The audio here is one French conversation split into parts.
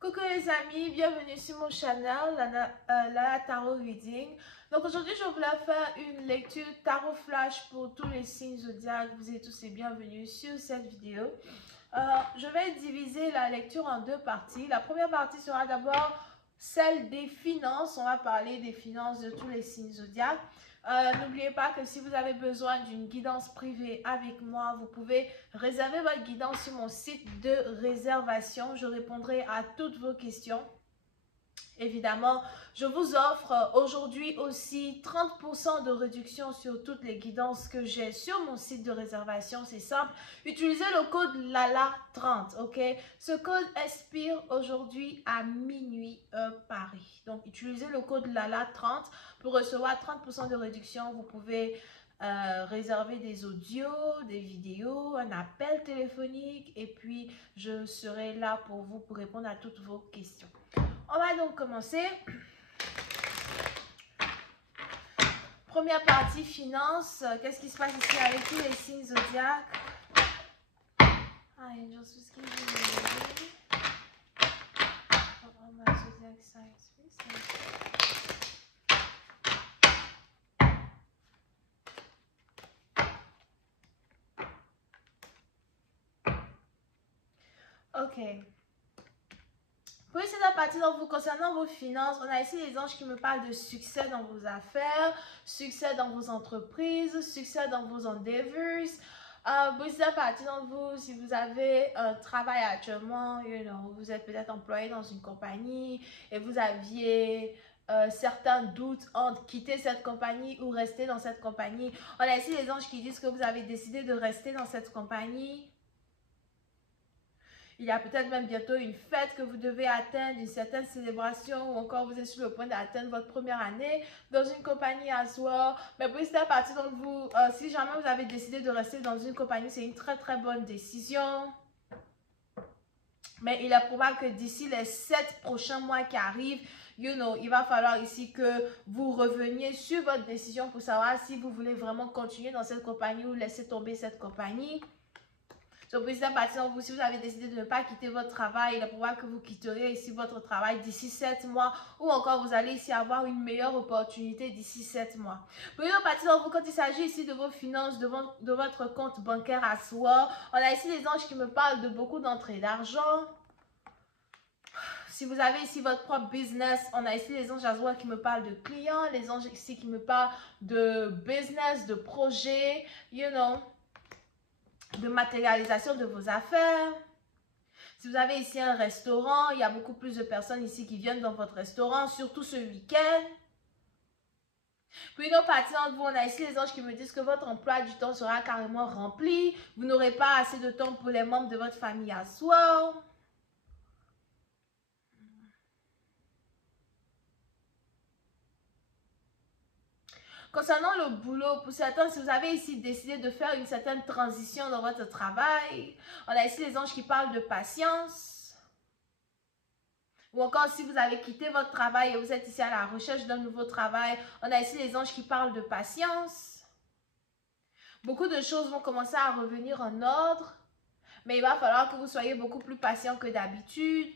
Coucou les amis, bienvenue sur mon channel, la Tarot Reading. Donc aujourd'hui, je voulais faire une lecture Tarot Flash pour tous les signes zodiaques. Vous êtes tous et bienvenus sur cette vidéo. Je vais diviser la lecture en deux parties. La première partie sera d'abord celle des finances. On va parler des finances de tous les signes zodiaques. N'oubliez pas que si vous avez besoin d'une guidance privée avec moi, vous pouvez réserver votre guidance sur mon site de réservation. Je répondrai à toutes vos questions. Évidemment, je vous offre aujourd'hui aussi 30% de réduction sur toutes les guidances que j'ai sur mon site de réservation. C'est simple, utilisez le code LALA30, ok? Ce code expire aujourd'hui à minuit Paris. Donc, utilisez le code LALA30 pour recevoir 30% de réduction. Vous pouvez réserver des audios, des vidéos, un appel téléphonique et puis je serai là pour vous pour répondre à toutes vos questions. On va donc commencer. Première partie, finance. Qu'est-ce qui se passe ici avec tous les signes zodiaques? Ok. Pour essayer de partir dans vous, concernant vos finances, on a ici les anges qui me parlent de succès dans vos affaires, succès dans vos entreprises, succès dans vos endeavors. Pour essayer de partir dans vous, si vous avez un travail actuellement, vous êtes peut-être employé dans une compagnie et vous aviez certains doutes entre quitter cette compagnie ou rester dans cette compagnie. On a ici les anges qui disent que vous avez décidé de rester dans cette compagnie. Il y a peut-être même bientôt une fête que vous devez atteindre, une certaine célébration ou encore vous êtes sur le point d'atteindre votre première année dans une compagnie à soi. Mais pour cette partie d'entre vous, si jamais vous avez décidé de rester dans une compagnie, c'est une très très bonne décision. Mais il est probable que d'ici les 7 prochains mois qui arrivent, il va falloir ici que vous reveniez sur votre décision pour savoir si vous voulez vraiment continuer dans cette compagnie ou laisser tomber cette compagnie. Donc, pour cette partie d'entre vous, si vous avez décidé de ne pas quitter votre travail, il est probable que vous quitterez ici votre travail d'ici 7 mois ou encore vous allez ici avoir une meilleure opportunité d'ici 7 mois. Pour une partie d'entre vous, quand il s'agit ici de vos finances, de votre compte bancaire à soi, on a ici les anges qui me parlent de beaucoup d'entrées d'argent. Si vous avez ici votre propre business, on a ici les anges à soi qui me parlent de clients, les anges ici qui me parlent de business, de projet, de matérialisation de vos affaires. Si vous avez ici un restaurant, il y a beaucoup plus de personnes ici qui viennent dans votre restaurant, surtout ce week-end. Puis une autre partie d'entre vous, on a ici les anges qui me disent que votre emploi du temps sera carrément rempli. Vous n'aurez pas assez de temps pour les membres de votre famille à soi. Concernant le boulot, pour certains, si vous avez ici décidé de faire une certaine transition dans votre travail, on a ici les anges qui parlent de patience. Ou encore, si vous avez quitté votre travail et vous êtes ici à la recherche d'un nouveau travail, on a ici les anges qui parlent de patience. Beaucoup de choses vont commencer à revenir en ordre, mais il va falloir que vous soyez beaucoup plus patient que d'habitude.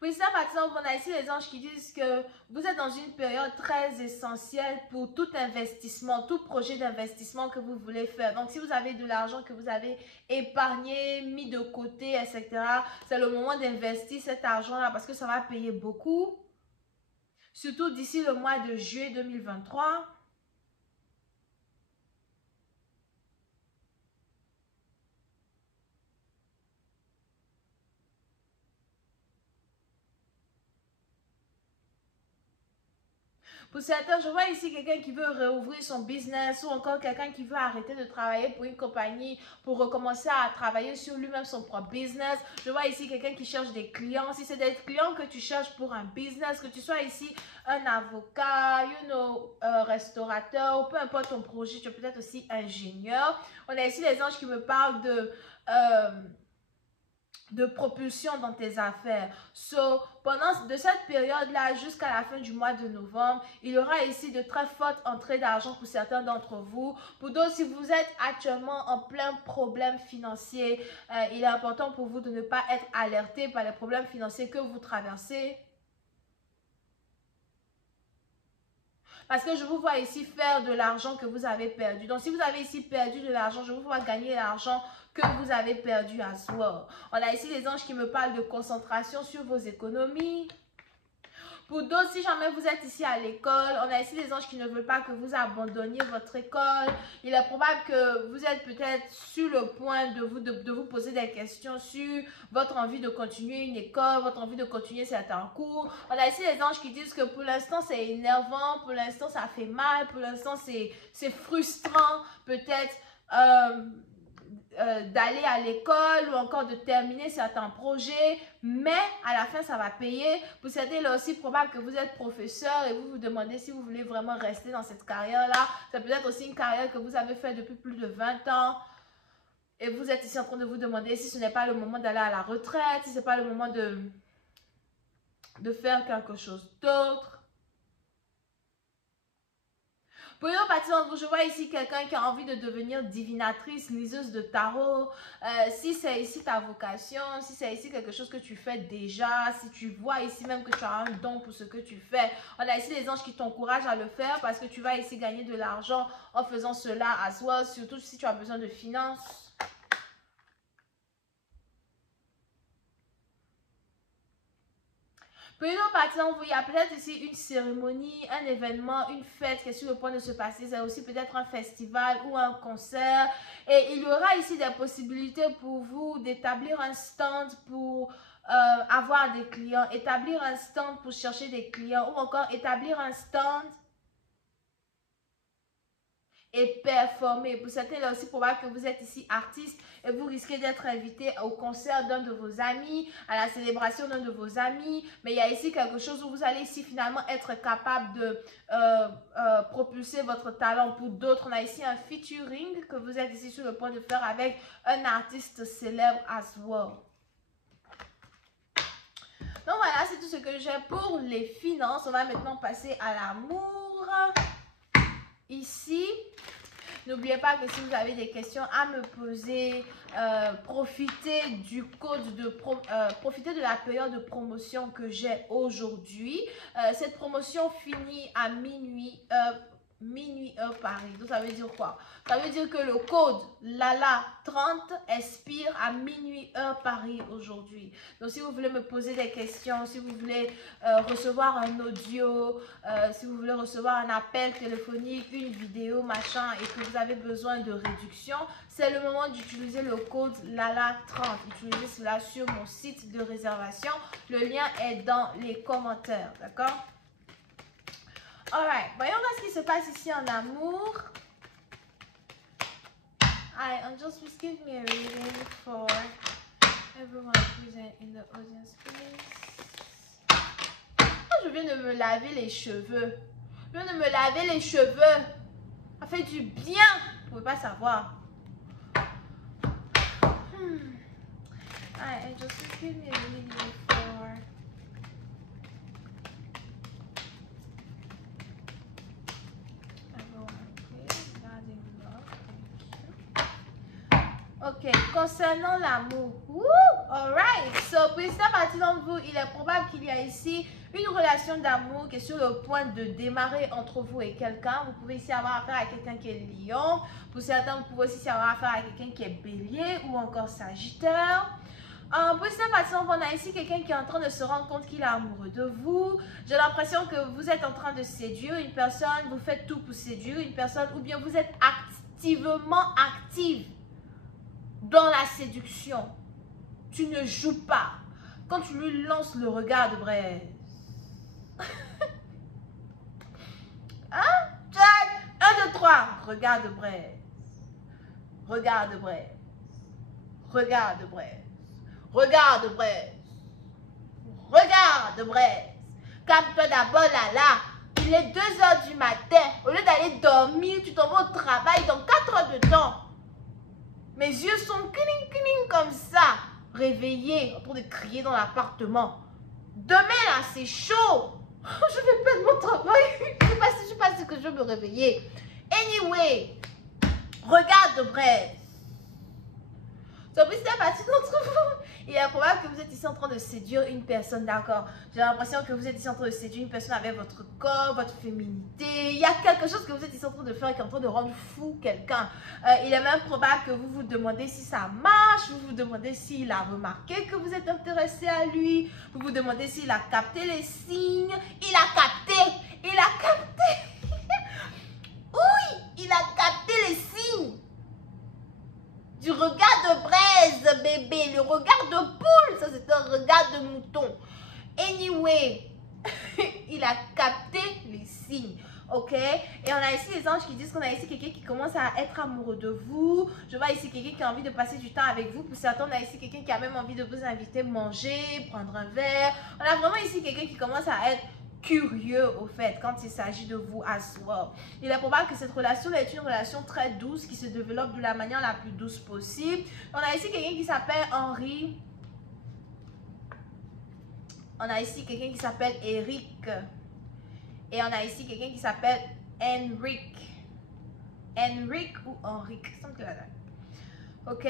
Puis ça, par exemple, on a ici les anges qui disent que vous êtes dans une période très essentielle pour tout investissement, tout projet d'investissement que vous voulez faire. Donc, si vous avez de l'argent que vous avez épargné, mis de côté, etc., c'est le moment d'investir cet argent-là parce que ça va payer beaucoup. Surtout d'ici le mois de juillet 2023. Pour certains, je vois ici quelqu'un qui veut réouvrir son business ou encore quelqu'un qui veut arrêter de travailler pour une compagnie pour recommencer à travailler sur lui-même son propre business. Je vois ici quelqu'un qui cherche des clients. Si c'est des clients que tu cherches pour un business, que tu sois ici un avocat, restaurateur, peu importe ton projet, tu es peut-être aussi ingénieur. On a ici les anges qui me parlent de de propulsion dans tes affaires. So, pendant de cette période-là jusqu'à la fin du mois de novembre, il y aura ici de très fortes entrées d'argent pour certains d'entre vous. Pour d'autres, si vous êtes actuellement en plein problème financier, il est important pour vous de ne pas être alerté par les problèmes financiers que vous traversez. Parce que je vous vois ici faire de l'argent que vous avez perdu. Donc, si vous avez ici perdu de l'argent, je vous vois gagner l'argent que vous avez perdu à soi. On a ici les anges qui me parlent de concentration sur vos économies. Pour d'autres, si jamais vous êtes ici à l'école, on a ici les anges qui ne veulent pas que vous abandonniez votre école. Il est probable que vous êtes peut-être sur le point de vous poser des questions sur votre envie de continuer une école, votre envie de continuer certains cours. On a ici les anges qui disent que pour l'instant, c'est énervant, pour l'instant, ça fait mal, pour l'instant, c'est frustrant, peut-être d'aller à l'école ou encore de terminer certains projets, mais à la fin ça va payer. Pour certains, il est aussi probable que vous êtes professeur et vous vous demandez si vous voulez vraiment rester dans cette carrière-là. Ça peut être aussi une carrière que vous avez fait depuis plus de 20 ans et vous êtes ici en train de vous demander si ce n'est pas le moment d'aller à la retraite, si ce n'est pas le moment de faire quelque chose d'autre. Pour une autre partie d'entre vous, je vois ici quelqu'un qui a envie de devenir divinatrice, liseuse de tarot. Si c'est ici ta vocation, si c'est ici quelque chose que tu fais déjà, si tu vois ici même que tu as un don pour ce que tu fais, on a ici les anges qui t'encouragent à le faire parce que tu vas ici gagner de l'argent en faisant cela à soi, surtout si tu as besoin de finances. Pour une autre partie d'entre vous, il y a peut-être ici une cérémonie, un événement, une fête qui est sur le point de se passer. C'est aussi peut-être un festival ou un concert. Et il y aura ici des possibilités pour vous d'établir un stand pour avoir des clients, établir un stand pour chercher des clients ou encore établir un stand et performer. Pour certains, il est aussi probable que vous êtes ici artiste et vous risquez d'être invité au concert d'un de vos amis, à la célébration d'un de vos amis. Mais il y a ici quelque chose où vous allez ici finalement être capable de propulser votre talent. Pour d'autres, on a ici un featuring que vous êtes ici sur le point de faire avec un artiste célèbre as well. Donc voilà, c'est tout ce que j'ai pour les finances. On va maintenant passer à l'amour. Ici, n'oubliez pas que si vous avez des questions à me poser, profitez du code profitez de la période de promotion que j'ai aujourd'hui. Cette promotion finit à minuit heure Paris. Donc ça veut dire quoi? Ça veut dire que le code LALA30 expire à minuit heure Paris aujourd'hui. Donc si vous voulez me poser des questions, si vous voulez recevoir un audio, si vous voulez recevoir un appel téléphonique, une vidéo, machin, et que vous avez besoin de réduction, c'est le moment d'utiliser le code LALA30. Utilisez cela sur mon site de réservation. Le lien est dans les commentaires, d'accord? Alright, voyons voir ce qui se passe ici en amour. Hi, just please give me a reading for everyone present in the audience, please. Oh, je viens de me laver les cheveux. Je viens de me laver les cheveux. Ça fait du bien. Vous ne pouvez pas savoir. Hi, just please give me a reading for... Ok, concernant l'amour. Alright, so pour cette partie d'entre vous, il est probable qu'il y a ici une relation d'amour qui est sur le point de démarrer entre vous et quelqu'un. Vous pouvez ici avoir affaire à quelqu'un qui est lion. Pour certains, vous pouvez aussi avoir affaire à quelqu'un qui est bélier ou encore sagittaire. Pour cette partie d'entre vous, on a ici quelqu'un qui est en train de se rendre compte qu'il est amoureux de vous. J'ai l'impression que vous êtes en train de séduire une personne, vous faites tout pour séduire une personne ou bien vous êtes activement active dans la séduction. Tu ne joues pas. Quand tu lui lances le regard de braise. Hein? Check. 1, 2, 3. Regard de braise. Regard de braise. Regard de braise. Regard de braise. Regard de braise. Calme-toi d'abord là. Il est 2 h du matin. Au lieu d'aller dormir, tu t'en vas au travail dans 4 heures de temps. Mes yeux sont cling comme ça. réveillé, en train de crier dans l'appartement. Demain là, c'est chaud. Je vais perdre mon travail. Je ne sais pas si que je vais me réveiller. Anyway, regarde de Braise. Donc, si c'est parti d'entre vous, il est probable que vous êtes ici en train de séduire une personne, d'accord? J'ai l'impression que vous êtes ici en train de séduire une personne avec votre corps, votre féminité. Il y a quelque chose que vous êtes ici en train de faire qui est en train de rendre fou quelqu'un. Il est même probable que vous vous demandez si ça marche, vous vous demandez s'il a remarqué que vous êtes intéressé à lui, vous vous demandez s'il a capté les signes. Il a capté! Il a capté! Oui! Il a capté les signes! Du regard de braise, bébé. Le regard de poule, ça c'est un regard de mouton. Anyway, il a capté les signes. Ok? Et on a ici les anges qui disent qu'on a ici quelqu'un qui commence à être amoureux de vous. Je vois ici quelqu'un qui a envie de passer du temps avec vous. Pour certains, on a ici quelqu'un qui a même envie de vous inviter à manger, prendre un verre. On a vraiment ici quelqu'un qui commence à être curieux au fait quand il s'agit de vous à soi. Il est probable que cette relation est une relation très douce qui se développe de la manière la plus douce possible. On a ici quelqu'un qui s'appelle Henri. On a ici quelqu'un qui s'appelle Eric. Et on a ici quelqu'un qui s'appelle Henrik. Henrik ou Henrik, something like that. Ok?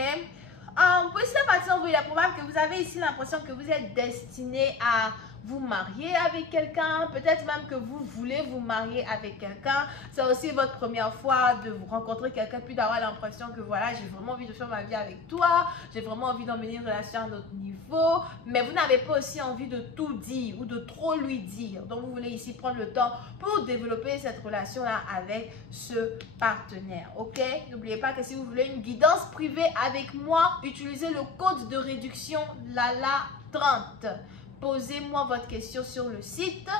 Pour cette partie, il est probable que vous avez ici l'impression que vous êtes destiné à vous marier avec quelqu'un, peut-être même que vous voulez vous marier avec quelqu'un. C'est aussi votre première fois de vous rencontrer quelqu'un, puis d'avoir l'impression que voilà, j'ai vraiment envie de faire ma vie avec toi, j'ai vraiment envie d'emmener une relation à un autre niveau, mais vous n'avez pas aussi envie de tout dire ou de trop lui dire. Donc vous voulez ici prendre le temps pour développer cette relation-là avec ce partenaire, ok? N'oubliez pas que si vous voulez une guidance privée avec moi, utilisez le code de réduction LALA30. Posez-moi votre question sur le site.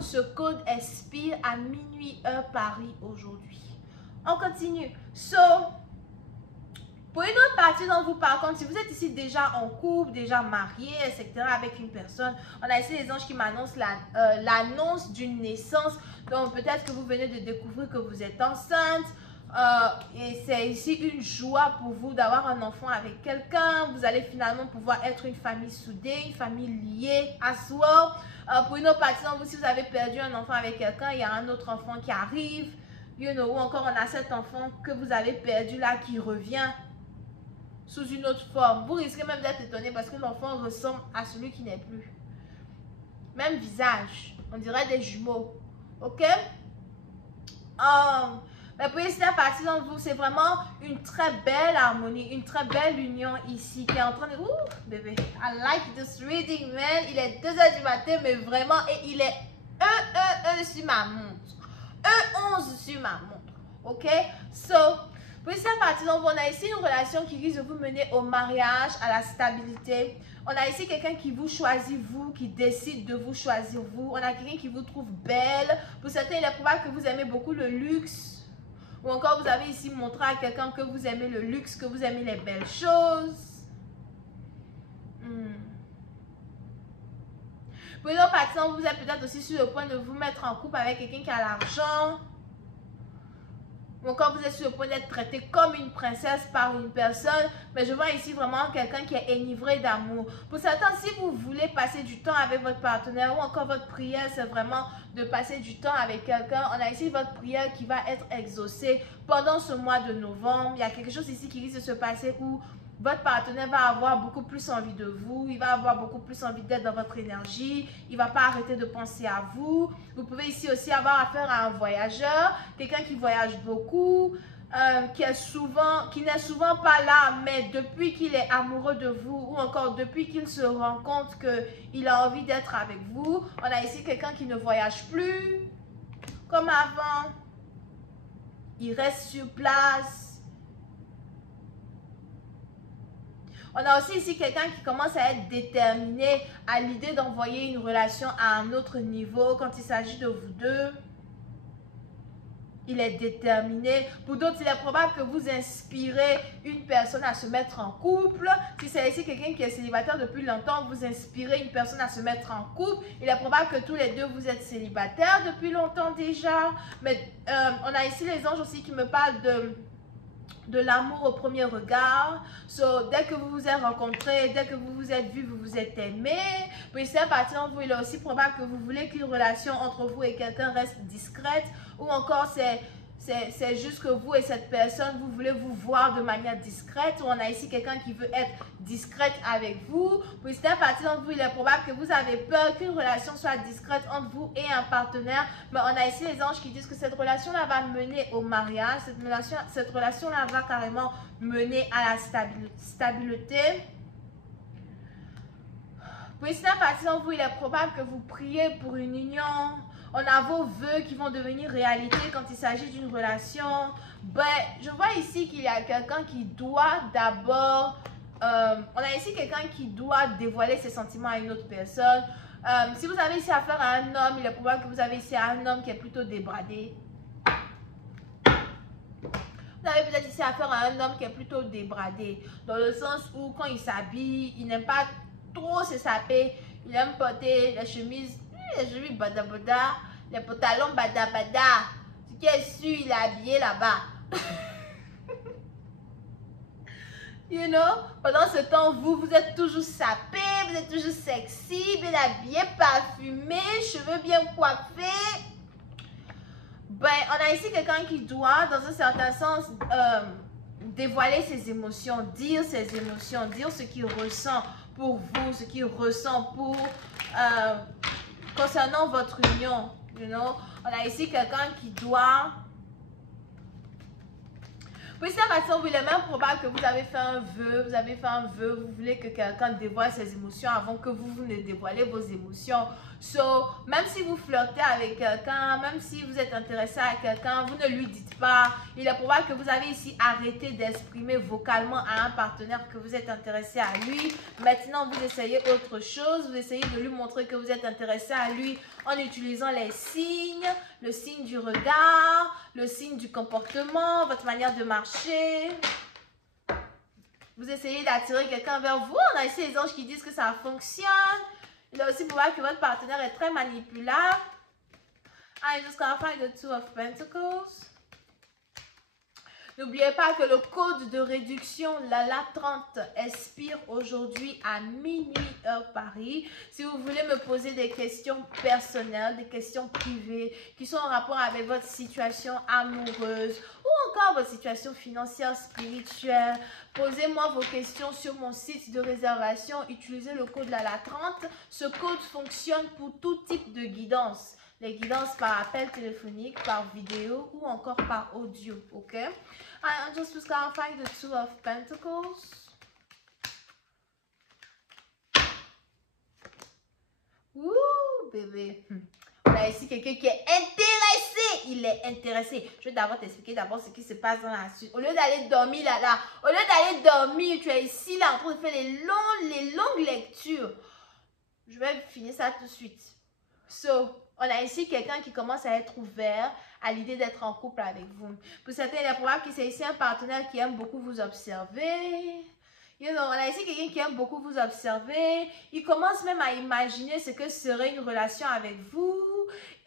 Ce code expire à minuit heure Paris aujourd'hui. On continue. So, pour une autre partie d'entre vous, par contre, si vous êtes ici déjà en couple, déjà marié, etc., avec une personne, on a ici les anges qui m'annoncent l'annonce d'une naissance. Donc, peut-être que vous venez de découvrir que vous êtes enceinte. Et c'est ici une joie pour vous d'avoir un enfant avec quelqu'un. Vous allez finalement pouvoir être une famille soudée, une famille liée à soi. Pour une autre partie d'entre vous, si vous avez perdu un enfant avec quelqu'un, il y a un autre enfant qui arrive. You know, ou encore on a cet enfant que vous avez perdu là qui revient sous une autre forme. Vous risquez même d'être étonné parce que l'enfant ressemble à celui qui n'est plus. Même visage. On dirait des jumeaux. Ok? Mais pour cette partie d'entre vous, c'est vraiment une très belle harmonie, une très belle union ici qui est en train de... Ouh, bébé, I like this reading, man. Il est 2 h du matin, mais vraiment, et il est 1 sur ma montre. 11 sur ma montre. Ok? So, pour cette partie d'entre vous, on a ici une relation qui risque de vous mener au mariage, à la stabilité. On a ici quelqu'un qui vous choisit, vous, qui décide de vous choisir, vous. On a quelqu'un qui vous trouve belle. Pour certains, il est probable que vous aimez beaucoup le luxe. Ou encore, vous avez ici montré à quelqu'un que vous aimez le luxe, que vous aimez les belles choses. Pour une autre partie, vous êtes peut-être aussi sur le point de vous mettre en couple avec quelqu'un qui a l'argent. Ou encore, vous êtes sur le point d'être traité comme une princesse par une personne. Mais je vois ici vraiment quelqu'un qui est enivré d'amour. Pour certains, si vous voulez passer du temps avec votre partenaire ou encore votre prière, c'est vraiment de passer du temps avec quelqu'un. On a ici votre prière qui va être exaucée pendant ce mois de novembre. Il y a quelque chose ici qui risque de se passer où votre partenaire va avoir beaucoup plus envie de vous, il va avoir beaucoup plus envie d'être dans votre énergie, il ne va pas arrêter de penser à vous. Vous pouvez ici aussi avoir affaire à un voyageur, quelqu'un qui voyage beaucoup, qui n'est souvent pas là, mais depuis qu'il est amoureux de vous ou encore depuis qu'il se rend compte qu'il a envie d'être avec vous. On a ici quelqu'un qui ne voyage plus comme avant, il reste sur place. On a aussi ici quelqu'un qui commence à être déterminé à l'idée d'envoyer une relation à un autre niveau quand il s'agit de vous deux. Il est déterminé. Pour d'autres, il est probable que vous inspirez une personne à se mettre en couple. Si c'est ici quelqu'un qui est célibataire depuis longtemps, vous inspirez une personne à se mettre en couple. Il est probable que tous les deux, vous êtes célibataires depuis longtemps déjà. Mais on a ici les anges aussi qui me parlent de de l'amour au premier regard. So, dès que vous vous êtes rencontrés, dès que vous vous êtes vus, vous vous êtes aimés. Puis c'est à partir de vous, il est aussi probable que vous voulez qu'une relation entre vous et quelqu'un reste discrète, ou encore c'est juste que vous et cette personne, vous voulez vous voir de manière discrète, ou on a ici quelqu'un qui veut être discrète avec vous. Puis c'est à partir de vous, il est probable que vous avez peur qu'une relation soit discrète entre vous et un partenaire. Mais on a ici les anges qui disent que cette relation-là va mener au mariage. Cette relation-là va carrément mener à la stabilité. Puis c'est à partir de vous, il est probable que vous priez pour une union. On a vos vœux qui vont devenir réalité quand il s'agit d'une relation. Ben, je vois ici qu'il y a quelqu'un qui doit d'abord... on a ici quelqu'un qui doit dévoiler ses sentiments à une autre personne. Si vous avez ici affaire à un homme, il est probable que vous avez ici un homme qui est plutôt débradé. Vous avez peut-être ici affaire à un homme qui est plutôt débradé. Dans le sens où quand il s'habille, il n'aime pas trop se saper. Il aime porter les chemises bada bada, les pantalons bada bada. Ce qui est sûr, il est habillé là-bas. You know, pendant ce temps, vous êtes toujours sapé, vous êtes toujours sexy, bien habillé, parfumé, cheveux bien coiffés. Ben, on a ici quelqu'un qui doit, dans un certain sens, dévoiler ses émotions, dire ses émotions, dire ce qu'il ressent pour vous, ce qu'il ressent pour... concernant votre union, you know, on a ici quelqu'un qui doit... Puis ça va il est même probable que vous avez fait un vœu, vous voulez que quelqu'un dévoile ses émotions avant que vous ne dévoilez vos émotions. So, même si vous flirtez avec quelqu'un, même si vous êtes intéressé à quelqu'un, vous ne lui dites pas. Il est probable que vous avez ici arrêté d'exprimer vocalement à un partenaire que vous êtes intéressé à lui. Maintenant, vous essayez autre chose. Vous essayez de lui montrer que vous êtes intéressé à lui en utilisant les signes, le signe du regard, le signe du comportement, votre manière de marcher. Vous essayez d'attirer quelqu'un vers vous. On a ici les anges qui disent que ça fonctionne. Il est aussi probable que votre partenaire est très manipulable. I'm just gonna find the Two of Pentacles. N'oubliez pas que le code de réduction Lala 30 expire aujourd'hui à minuit heure Paris. Si vous voulez me poser des questions personnelles, des questions privées qui sont en rapport avec votre situation amoureuse ou encore votre situation financière, spirituelle, posez-moi vos questions sur mon site de réservation. Utilisez le code Lala 30. Ce code fonctionne pour tout type de guidance. Les guidances par appel téléphonique, par vidéo ou encore par audio, ok? I'm just gonna find the Two of Pentacles. Ouh, bébé. On a ici quelqu'un qui est intéressé. Il est intéressé. Je vais d'abord t'expliquer d'abord ce qui se passe dans la suite. Au lieu d'aller dormir là, au lieu d'aller dormir, tu es ici là en train de faire les longues lectures. Je vais finir ça tout de suite. So, on a ici quelqu'un qui commence à être ouvert à l'idée d'être en couple avec vous. Pour certains, il est probable que c'est ici un partenaire qui aime beaucoup vous observer. You know, on a ici quelqu'un qui aime beaucoup vous observer. Il commence même à imaginer ce que serait une relation avec vous.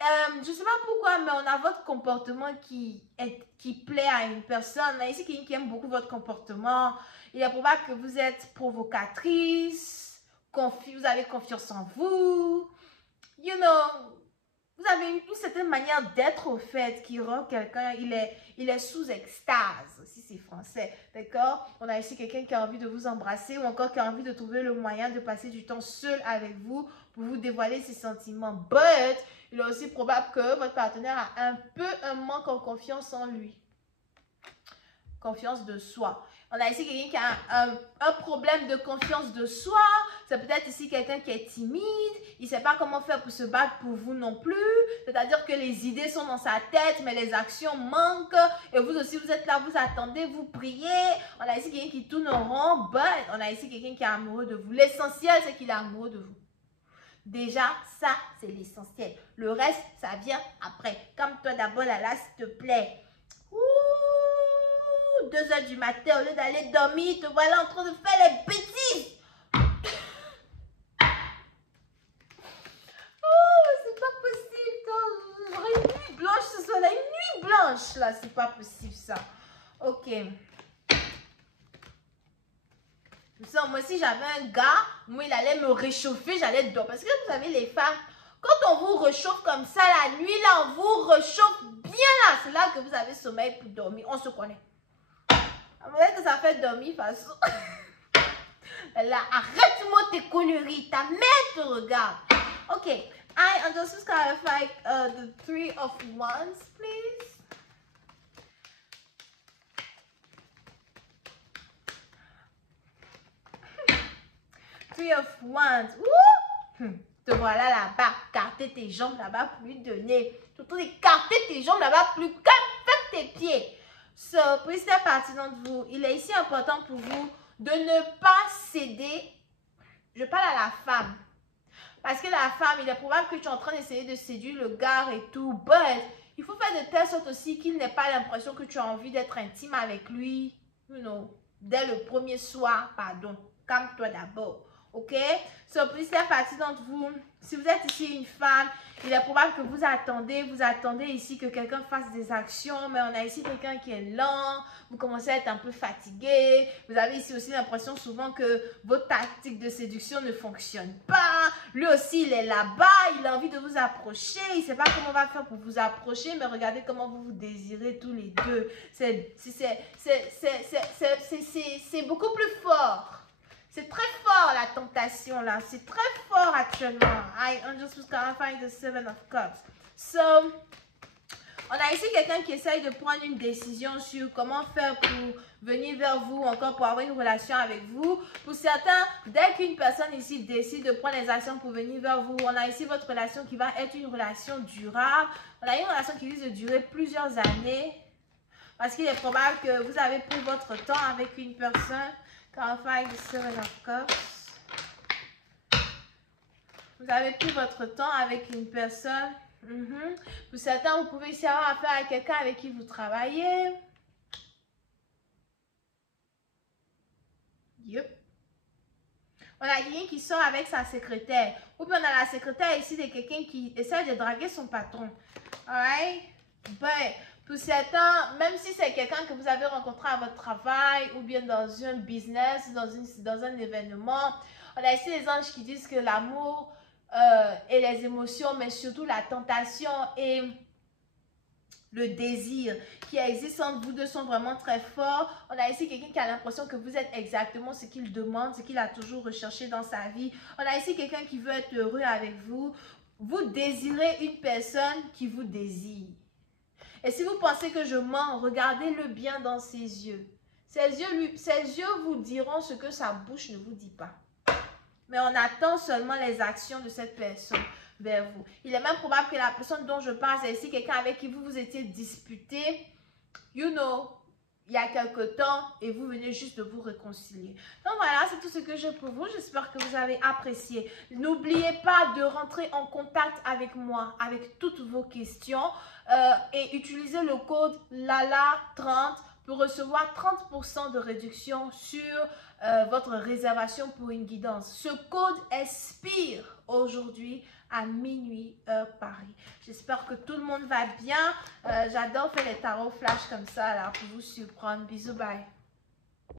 Je ne sais pas pourquoi, mais on a votre comportement qui plaît à une personne. On a ici quelqu'un qui aime beaucoup votre comportement. Il est probable que vous êtes provocatrice, vous avez confiance en vous. You know, vous avez une certaine manière d'être au fait qui rend quelqu'un, il est sous extase, si c'est français, d'accord? On a ici quelqu'un qui a envie de vous embrasser ou encore qui a envie de trouver le moyen de passer du temps seul avec vous pour vous dévoiler ses sentiments. But, il est aussi probable que votre partenaire a un peu un manque en confiance en lui. Confiance de soi. On a ici quelqu'un qui a un problème de confiance de soi. C'est peut-être ici quelqu'un qui est timide. Il ne sait pas comment faire pour se battre pour vous non plus. C'est-à-dire que les idées sont dans sa tête, mais les actions manquent. Et vous aussi, vous êtes là, vous attendez, vous priez. On a ici quelqu'un qui tourne en rond. But on a ici quelqu'un qui est amoureux de vous. L'essentiel, c'est qu'il est amoureux de vous. Déjà, ça, c'est l'essentiel. Le reste, ça vient après. Comme toi d'abord, là, s'il te plaît. Ouh! 2 h du matin, au lieu d'aller dormir, te voilà en train de faire les bêtises. Oh, c'est pas possible. J'aurais une nuit blanche ce soir-là. Une nuit blanche, là. C'est pas possible, ça. Ok. Moi, si j'avais un gars, moi, il allait me réchauffer, j'allais dormir. Parce que vous savez, les femmes, quand on vous réchauffe comme ça, la nuit, là, on vous réchauffe bien là. C'est là que vous avez sommeil pour dormir. On se connaît. À moins que ça fait dormir, de toute façon. Là, arrête-moi tes conneries. Ta mère te regarde. Ok. And just clarify the 3 of Wands, please. Three of Wands. Te voilà là-bas. Carter tes jambes là-bas, plus donner. Surtout écarter tes jambes là-bas, plus calme tes pieds. So, pour cette partie d'entre vous, il est ici important pour vous de ne pas céder. Je parle à la femme. Parce que la femme, il est probable que tu es en train d'essayer de séduire le gars et tout. But, il faut faire de telle sorte aussi qu'il n'ait pas l'impression que tu as envie d'être intime avec lui. You know, dès le premier soir, pardon. Calme-toi d'abord. Ok? So, pour cette partie d'entre vous, si vous êtes ici une femme, il est probable que vous attendez ici que quelqu'un fasse des actions, mais on a ici quelqu'un qui est lent, vous commencez à être un peu fatigué, vous avez ici aussi l'impression souvent que vos tactiques de séduction ne fonctionnent pas, lui aussi il est là-bas, il a envie de vous approcher, il ne sait pas comment on va faire pour vous approcher, mais regardez comment vous vous désirez tous les deux, c'est beaucoup plus fort. C'est très fort la tentation là. C'est très fort actuellement. I'm just clarifying the 7 of Cups. So, on a ici quelqu'un qui essaye de prendre une décision sur comment faire pour venir vers vous, encore pour avoir une relation avec vous. Pour certains, dès qu'une personne ici décide de prendre les actions pour venir vers vous, on a ici votre relation qui va être une relation durable. On a une relation qui risque de durer plusieurs années. Parce qu'il est probable que vous avez pris votre temps avec une personne. Clarifying the 7 of Cups. Vous avez pris votre temps avec une personne. Pour certains, vous pouvez ici avoir affaire à quelqu'un avec qui vous travaillez. Yep. On a quelqu'un qui sort avec sa secrétaire. Ou bien on a la secrétaire ici de quelqu'un qui essaie de draguer son patron. Alright? Ben, pour certains, même si c'est quelqu'un que vous avez rencontré à votre travail ou bien dans un business, dans un événement, on a ici les anges qui disent que l'amour et les émotions, mais surtout la tentation et le désir qui existe entre vous deux sont vraiment très forts. On a ici quelqu'un qui a l'impression que vous êtes exactement ce qu'il demande, ce qu'il a toujours recherché dans sa vie. On a ici quelqu'un qui veut être heureux avec vous. Vous désirez une personne qui vous désire. Et si vous pensez que je mens, regardez-le bien dans ses yeux. Ses yeux vous diront ce que sa bouche ne vous dit pas. Mais on attend seulement les actions de cette personne vers vous. Il est même probable que la personne dont je parle, c'est ici quelqu'un avec qui vous vous étiez disputé, you know, il y a quelque temps et vous venez juste de vous réconcilier. Donc voilà, c'est tout ce que j'ai pour vous. J'espère que vous avez apprécié. N'oubliez pas de rentrer en contact avec moi, avec toutes vos questions et utilisez le code LALA30 pour recevoir 30% de réduction sur votre réservation pour une guidance. Ce code expire aujourd'hui à minuit heure Paris. J'espère que tout le monde va bien. J'adore faire les tarots flash comme ça là pour vous surprendre. Bisous, bye.